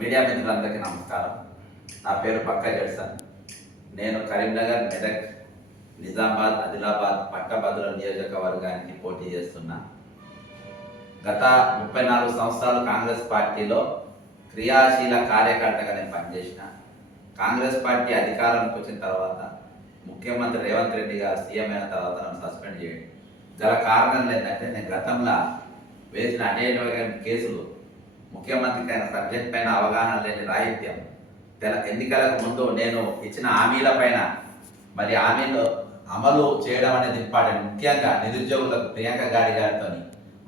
Media మిత్రులందరికీ నమస్కారం. నా పేరు పక్క జడ్సన్. నేను కరీంనగర్ మెదక్ నిజామాబాద్ ఆదిలాబాద్ పట్టభద్రుల నియోజకవర్గానికి పోటీ చేస్తున్నా. గత ముప్పై నాలుగు సంవత్సరాలు కాంగ్రెస్ పార్టీలో క్రియాశీల కార్యకర్తగా నేను పనిచేసిన. కాంగ్రెస్ పార్టీ అధికారానికి వచ్చిన తర్వాత ముఖ్యమంత్రి రేవంత్ రెడ్డి గారు సీఎం అయిన తర్వాత నన్ను సస్పెండ్ చేయండి. గల కారణం ఏంటంటే నేను గతంలో వేసిన అనేక కేసులు ముఖ్యమంత్రికి అయిన సబ్జెక్ట్ పైన అవగాహన లేని రాహిత్యం. తెల ఎన్నికలకు ముందు నేను ఇచ్చిన హామీల పైన మరి హామీలు అమలు చేయడం అనేది ఇంపార్టెంట్. ముఖ్యంగా నిరుద్యోగులకు ప్రియాంక గాడి గారితో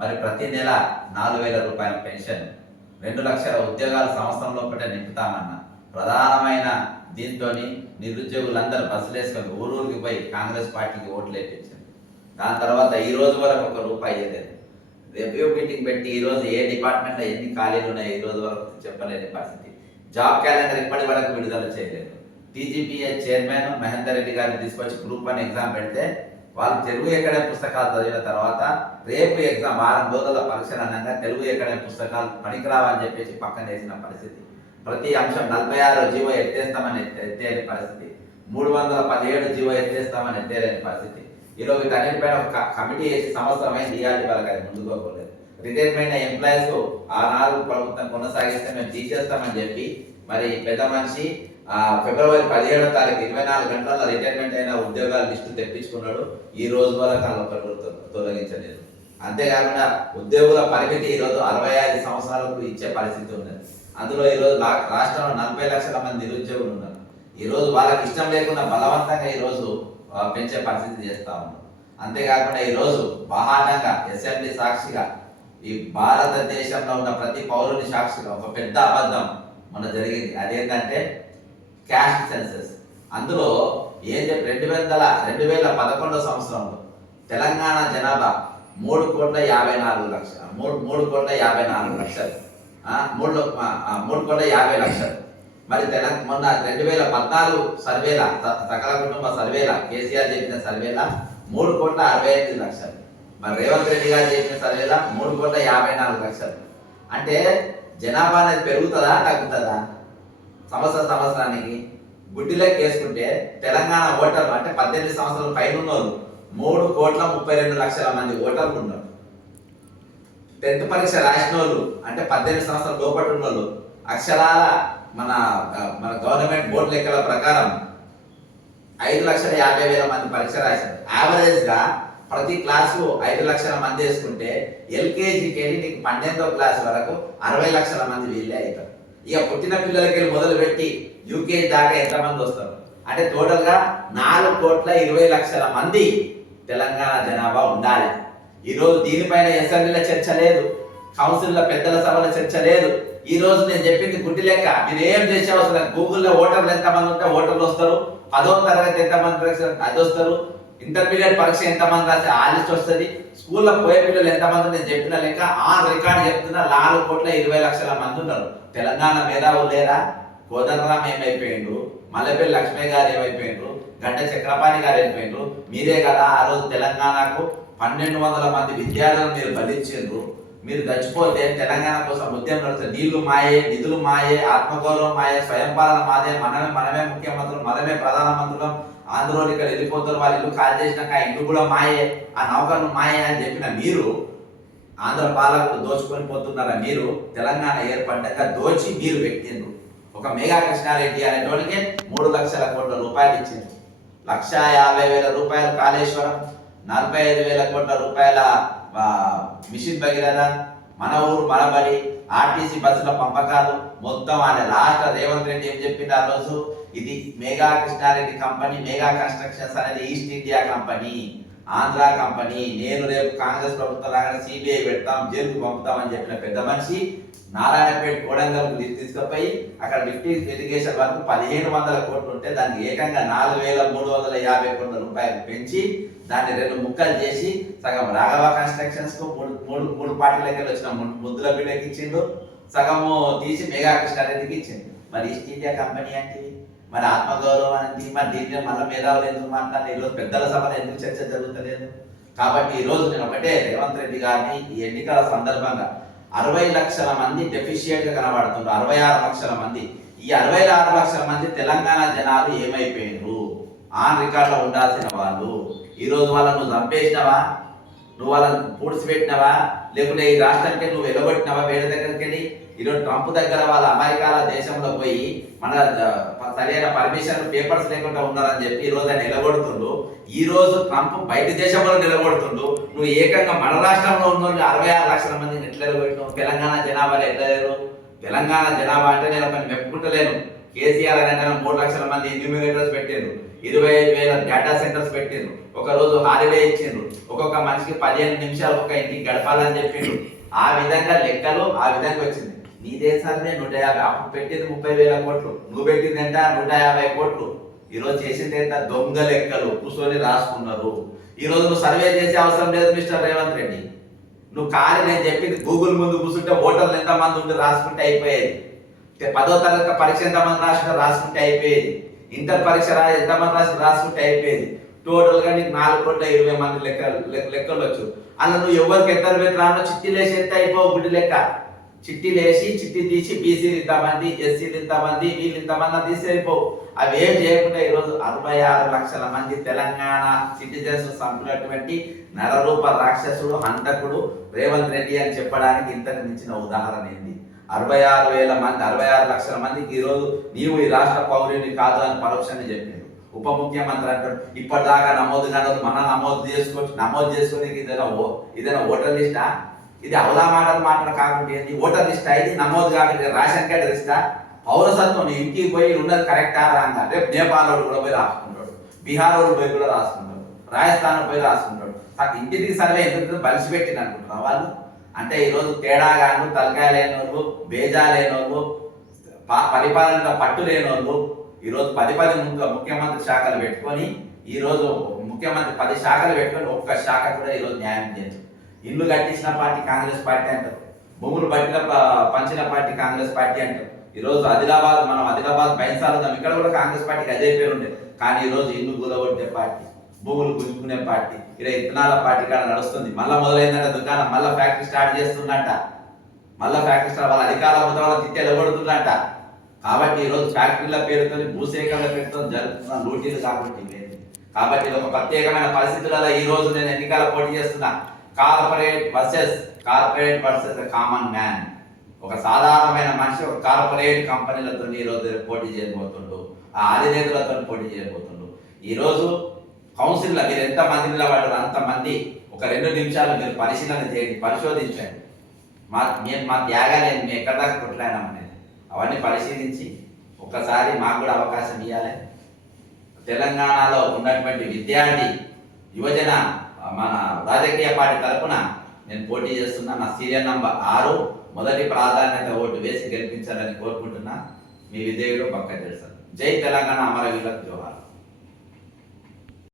మరి ప్రతి నెల నాలుగు వేల రూపాయల పెన్షన్. రెండు లక్షల ఉద్యోగాలు సంవత్సరం లోపల నింపుతామన్న ప్రధానమైన దీంతో నిరుద్యోగులందరూ బస్సులు వేసుకొని ఊరూరికి పోయి కాంగ్రెస్ పార్టీకి ఓట్లు వేయించారు దాని తర్వాత ఈ రోజు వరకు ఒక రూపాయి ఇవ్వలేదు రివ్యూ మీటింగ్ పెట్టి ఈరోజు ఏ డిపార్ట్మెంట్లో ఎన్ని ఖాళీలు ఉన్నాయి ఈ రోజు వరకు చెప్పలేని పరిస్థితి. జాబ్ క్యాలెండర్ ఇప్పటి వరకు విడుదల చేయలేదు. టీజీపీఏ చైర్మన్ మహేందర్ రెడ్డి గారిని తీసుకొచ్చి గ్రూప్ వన్ ఎగ్జామ్ పెడితే వాళ్ళు తెలుగు ఎక్కడే పుస్తకాలు చదివిన తర్వాత రేపు ఎగ్జామ్ వారం రోజుల పరీక్షలు అనగా తెలుగు ఎక్కడే పుస్తకాలు పనికిరావని చెప్పేసి పక్కన వేసిన పరిస్థితి. ప్రతి అంశం నలభై ఆరు జీవో ఎత్తేస్తామని ఎత్తేని పరిస్థితి. మూడు వందల పదిహేడు జీవో ఎత్తేస్తామని ఎత్తేలేని పరిస్థితి. ఈరోజు వీటన్నిటిపైన ఒక కమిటీ వేసి సంవత్సరం అయింది ఇవ్వాలి వాళ్ళకి అది ముందుకు పోలేదు రిటైర్మెంట్ అయిన ఎంప్లాయీస్ ఆనాడు ప్రభుత్వం కొనసాగిస్తే మేము తీసేస్తామని చెప్పి మరి పెద్ద మనిషి ఫిబ్రవరి పదిహేడో తారీఖు ఇరవై నాలుగు గంటల రిటైర్మెంట్ అయిన ఉద్యోగాల లిస్టు తెప్పించుకున్నాడు. ఈ రోజు వరకు వాళ్ళు తొలగించలేదు. అంతేకాకుండా ఉద్యోగుల పరిమితి ఈరోజు అరవై ఐదు సంవత్సరాలకు ఇచ్చే పరిస్థితి ఉన్నది. అందులో ఈరోజు రాష్ట్రంలో నలభై లక్షల మంది నిరుద్యోగులు ఉన్నారు. ఈరోజు వాళ్ళకి ఇష్టం లేకుండా బలవంతంగా ఈరోజు పెంచే పరిస్థితి చేస్తా ఉన్నాం. అంతేకాకుండా ఈరోజు బహాటంగా అసెంబ్లీ సాక్షిగా ఈ భారతదేశంలో ఉన్న ప్రతి పౌరుని సాక్షిగా ఒక పెద్ద అబద్ధం మన జరిగింది. అదేంటంటే క్యాస్ట్ సెన్సెస్ అందులో ఏంటి రెండు వందల రెండు వేల పదకొండో సంవత్సరంలో తెలంగాణ జనాభా మూడు కోట్ల యాభై నాలుగు లక్షలు మూడు మూడు కోట్ల యాభై నాలుగు లక్షలు. మూడు మూడు కోట్ల యాభై లక్షలు. మరి తెలంగాణ మొన్న రెండు వేల పద్నాలుగు సర్వేల సకల కుటుంబ సర్వేల కేసీఆర్ చెప్పిన సర్వేల మూడు కోట్ల అరవై ఎనిమిది లక్షలు. మరి రేవంత్ రెడ్డి గారు చెప్పిన సర్వేల మూడు కోట్ల యాభై నాలుగు లక్షలు. అంటే జనాభా అనేది పెరుగుతుందా తగ్గుతుందా? సంవత్సర సంవత్సరానికి గుడ్డిలోకి వేసుకుంటే తెలంగాణ ఓటర్లు అంటే పద్దెనిమిది సంవత్సరాల పైన ఉన్నోళ్ళు మూడు కోట్ల ముప్పై రెండు లక్షల మంది ఓటర్లు ఉన్నారు. టెన్త్ పరీక్ష రాసిన వాళ్ళు అంటే పద్దెనిమిది సంవత్సరాల లోపటి ఉన్న వాళ్ళు అక్షరాల మన మన గవర్నమెంట్ బోర్డు లెక్కల ప్రకారం ఐదు లక్షల యాభై వేల మంది పరీక్ష రాశారు. యావరేజ్గా ప్రతి క్లాసు ఐదు లక్షల మంది వేసుకుంటే ఎల్కేజీకి వెళ్ళి నీకు పన్నెండో క్లాస్ వరకు అరవై లక్షల మంది వీళ్ళే అవుతారు. ఇక పుట్టిన పిల్లలకి వెళ్ళి మొదలు పెట్టి యూకేజీ దాకా ఎంతమంది వస్తారు? అంటే టోటల్గా నాలుగు కోట్ల ఇరవై లక్షల మంది తెలంగాణ జనాభా ఉండాలి. ఈరోజు దీనిపైన అసెంబ్లీలో చర్చ లేదు. కౌన్సిల్లో పెద్దల సభలో చర్చ లేదు. ఈ రోజు నేను చెప్పింది గుడ్డి లెక్క. మీరు ఏం చేసే అవసరం గూగుల్లో ఓటర్లు ఎంతమంది ఉంటే ఓటర్లు వస్తారు. పదో తరగతి ఎంతమంది రాశారు అది వస్తారు. ఇంటర్మీడియట్ పరీక్ష ఎంతమంది రాసి ఆ లిస్ట్ వస్తుంది. స్కూల్లో పోయే పిల్లలు ఎంతమంది నేను చెప్పిన లెక్క ఆ రికార్డు చెప్తున్నా నాలుగు కోట్ల ఇరవై లక్షల మంది ఉన్నారు. తెలంగాణ మేధావులు లేరా? కోదండరామ్ ఏమైపోయిండు మల్లెపల్లి లక్ష్మీ గారు ఏమైపోయిండ్రు? గంట చక్రపాణి గారు వెళ్ళిపోయిండ్రు? మీరే కదా ఆ రోజు తెలంగాణకు పన్నెండు వందల మంది విద్యార్థులను మీరు బలించిండ్రు మీరు చచ్చిపోతే తెలంగాణ కోసం ఉద్యమం నడుస్తుంది నీళ్ళు మాయే నిధులు మాయే ఆత్మగౌరవం మాయే స్వయం పాలన మాదే మనమే మనమే ముఖ్యమంత్రులు మనమే ప్రధానమంత్రులం. ఆంధ్రలో ఇక్కడ వెళ్ళిపోతారు వాళ్ళు ఇల్లు కాల్ చేసినాక ఆ ఇల్లు కూడా మాయే ఆ నౌకర్లు మాయే అని చెప్పిన మీరు ఆంధ్ర పాలకులు దోచుకొని పోతున్నారా మీరు? తెలంగాణ ఏర్పడ్డాక దోచి మీరు పెట్టిండ్రు. ఒక మేఘా కృష్ణారెడ్డి అనేటోడికి మూడు లక్షల కోట్ల రూపాయలు ఇచ్చింది లక్ష యాభై వేల రూపాయలు కాళేశ్వరం నలభై ఐదు వేల కోట్ల రూపాయల మిషన్ భగీరథ మన ఊరు మనబడి ఆర్టీసీ బస్సుల పంపకాలు మొత్తం ఆయన లాస్ట్ రేవంత్ రెడ్డి ఏం చెప్పిండు ఆ రోజు? ఇది Mega Krishna Reddy company Mega constructions అనేది East India Company Andhra company. నేను రేపు కాంగ్రెస్ ప్రభుత్వం రాగానే సిబిఐ పెడతాం జైలుకు పంపుతామని చెప్పిన పెద్ద మనిషి నారాయణపేట కోడంగల్ తీసుకుపోయి అక్కడ లిఫ్ట్ ఇరిగేషన్ వరకు పదిహేను వందల కోట్లు ఉంటే దానికి ఏకంగా నాలుగు వేల మూడు వందల యాభై కోట్ల రూపాయలు పెంచి దాన్ని రెండు ముక్కలు చేసి సగం రాఘవ కన్స్ట్రక్షన్స్కు మూడు మూడు మూడు పార్టీలకి వచ్చిన ముద్దుల బిడ్డకి ఇచ్చిండు. సగము తీసి మెగా కృష్ణారెడ్డికి ఇచ్చిండు. మరి ఈస్ట్ ఇండియా కంపెనీ అంటే మరి ఆత్మగౌరవం అనేది మరి దీని మీద మళ్ళీ మేధావులు ఎందుకు మాట్లాడాలి? ఈరోజు పెద్దల సభలో ఎందుకు చర్చ జరుగుతలేదు? కాబట్టి ఈ రోజు నేను ఒకటే రేవంత్ రెడ్డి గారిని ఈ ఎన్నికల సందర్భంగా అరవై లక్షల మంది డెఫిషియెంట్ కనబడుతున్నారు అరవై ఆరు లక్షల మంది. ఈ అరవై ఆరు లక్షల మంది తెలంగాణ జనాలు ఏమైపోయినరు ఆన్ రికార్డులో ఉండాల్సిన వాళ్ళు. ఈరోజు వాళ్ళని నువ్వు చంపేసినావా? నువ్వు వాళ్ళని పూడ్చిపెట్టినావా? లేకుంటే ఈ రాష్ట్రానికి నువ్వు ఎలగొట్టినవా వేరే దగ్గరికి వెళ్ళి? ఈరోజు ట్రంప్ దగ్గర వాళ్ళ అమెరికాల దేశంలో పోయి మన సరైన పర్మిషన్ పేపర్స్ లేకుండా ఉన్నారని చెప్పి ఈ రోజు ఆయన నిలబడుతుండు. ఈరోజు ట్రంప్ బయట దేశంలో నిలబడుతుండు. నువ్వు ఏకంగా మన రాష్ట్రంలో ఉన్న అరవై ఆరు లక్షల మందిని ఎట్లా నిలబెట్టినావు? తెలంగాణ జనాభాలో ఎట్లా లేరు తెలంగాణ జనాభా అంటే నేను ఒకటి మెప్పుకుంటలేను. కేసీఆర్ అనే మూడు లక్షల మంది ఎన్యూమినేటర్స్ పెట్టారు ఇరవై ఐదు వేల డేటా సెంటర్స్ పెట్టారు ఒక రోజు హాలిడే ఇచ్చిండ్రు. ఒక్కొక్క మనిషికి పదిహేను నిమిషాలు ఒక ఇంటికి గడపాలని చెప్పిండ్రు. ఆ విధంగా లెక్కలు ఆ విధంగా వచ్చింది. నీ దేశాలనే నూట యాభై. అప్పుడు పెట్టింది ముప్పై వేల కోట్లు. నువ్వు పెట్టింది ఎంత? నూట యాభై కోట్లు. ఈరోజు చేసింది ఎంత? దొంగ లెక్కలు. కూర్చొని రాసుకున్నారు. ఈ రోజు నువ్వు సర్వే చేసే అవసరం లేదు మిస్టర్ రేవంత్ రెడ్డి. నువ్వు ఖాళీ నేను చెప్పింది గూగుల్ ముందు కూర్చుంటే ఓటర్లు ఎంతమంది ఉంటే రాసుకుంటే అయిపోయేది. పదో తరగతి పరీక్ష ఎంతమంది రాసిన రాసుకుంటే అయిపోయేది. ఇంటర్ పరీక్ష రా ఎంతమంది రాసి రాసుకుంటే అయిపోయేది. టోటల్గా నీకు నాలుగు కోట్ల ఇరవై మంది లెక్క లెక్కలు వచ్చు. అలా నువ్వు ఎవరికి ఎంత వేలు రానో చిట్టి లేచి ఎంత అయిపోవు గుడి లెక్క. చిట్టి లేచి చిట్టి తీసి బీసీలు ఇంతమంది ఎస్సీలు ఇంతమంది వీళ్ళు ఇంతమంది తీసి అయిపోవు. అవి ఏం చేయకుండా ఈరోజు అరవై ఆరు లక్షల మంది తెలంగాణ సిటిజన్స్ చంపినటువంటి నరరూప రాక్షసుడు హంతకుడు రేవంత్ రెడ్డి అని చెప్పడానికి ఇంతకు మించిన ఉదాహరణ ఏంది? అరవై ఆరు వేల మంది అరవై ఆరు లక్షల మందికి ఈరోజు నీవు ఈ రాష్ట్ర పౌరుని కాదు అని పరోక్షంగా చెప్పిండు. ఉప ముఖ్యమంత్రి అంటాడు ఇప్పటిదాకా నమోదు కాదు మన నమోదు చేసుకోవచ్చు నమోదు చేసుకోనికి ఇదైనా ఓ ఇదైనా ఓటర్ లిస్టా? ఇది అవలా మాటలు మాట్లాడ కాకుండా ఏంటి ఓటర్ లిస్ట్ ఇది? నమోదు కాకుండా రేషన్ కార్డు లిస్టా? పౌరసత్వం ఇంటికి పోయి ఉన్నది కరెక్టా రాంగా రేపు నేపాల్ వాడు కూడా పోయి రాసుకుంటాడు బీహార్ వాడు పోయి కూడా రాసుకుంటాడు రాజస్థాన్ పోయి రాసుకుంటాడు. నాకు ఇంటికి సర్వే ఎంత బలిసి పెట్టిన అనుకుంటున్నారు వాళ్ళు? అంటే ఈరోజు తేడాగాను తలకాయ లేనోళ్ళు బేజా లేనోళ్ళు వాళ్ళు పరిపాలన పట్టు లేనోళ్ళు ఈరోజు పది పది ముఖ్యమంత్రి శాఖలు పెట్టుకొని ఈరోజు ముఖ్యమంత్రి పది శాఖలు పెట్టుకొని ఒక్క శాఖ కూడా ఈరోజు న్యాయం చేయదు. ఇల్లు కట్టించిన పార్టీ కాంగ్రెస్ పార్టీ అంటారు. భూములు పట్టిన పంచిన పార్టీ కాంగ్రెస్ పార్టీ అంటారు. ఈరోజు ఆదిలాబాద్ మనం ఆదిలాబాద్ బైన్సాలు ఇక్కడ కూడా కాంగ్రెస్ పార్టీకి అదే పేరు ఉండేది. కానీ ఈరోజు ఇల్లు కూలగొట్టే పార్టీ. భూములు గుంజుకునే పార్టీ. ఇక్కడ ఇత్తనాల పార్టీ కాడ నడుస్తుంది. మళ్ళీ మొదలైందంట దుకాణం. మళ్ళీ ఫ్యాక్టరీ స్టార్ట్ చేస్తుందంట. మళ్ళా ఫ్యాక్టరీ స్టార్ట్ వాళ్ళ అధికార ముద్ర వాళ్ళ కాబట్టి ఈరోజు ఫ్యాక్టరీల పేరుతో భూసేకరణ పేరుతో జరుగుతున్న లూటీలు కాబట్టి కాబట్టి ఒక ప్రత్యేకమైన పరిస్థితులలో ఈ రోజు నేను ఎన్నికల పోటీ చేస్తున్నా. Corporate versus corporate versus common man. ఒక సాధారణమైన మనిషి ఒక కార్పొరేట్ కంపెనీలతో ఈ రోజు పోటీ చేయబోతుండు. ఆ అధినేతలతో పోటీ చేయబోతుండు. ఈరోజు కౌన్సిల్లో మీరు ఎంత మంది నిలబడ్డారు అంతమంది ఒక రెండు నిమిషాలు మీరు పరిశీలన చేయండి పరిశోధించండి. మా మేము మా త్యాగాన్ని మేము ఎక్కడ దాకా కొట్లాడినామనేది అవన్నీ పరిశీలించి ఒకసారి మాకు కూడా అవకాశం ఇవ్వాలి తెలంగాణలో ఉన్నటువంటి విద్యార్థి యువజన మన రాజకీయ పార్టీ తరపున నేను పోటీ చేస్తున్నా. నా సీరియల్ నంబర్ ఆరు. మొదటి ప్రాధాన్యత ఓటు వేసి గెలిపించాలని కోరుకుంటున్నా. మీ విధేయుడు పక్క చేస్తాను. జై తెలంగాణ అమరవీరులకు జోహార్.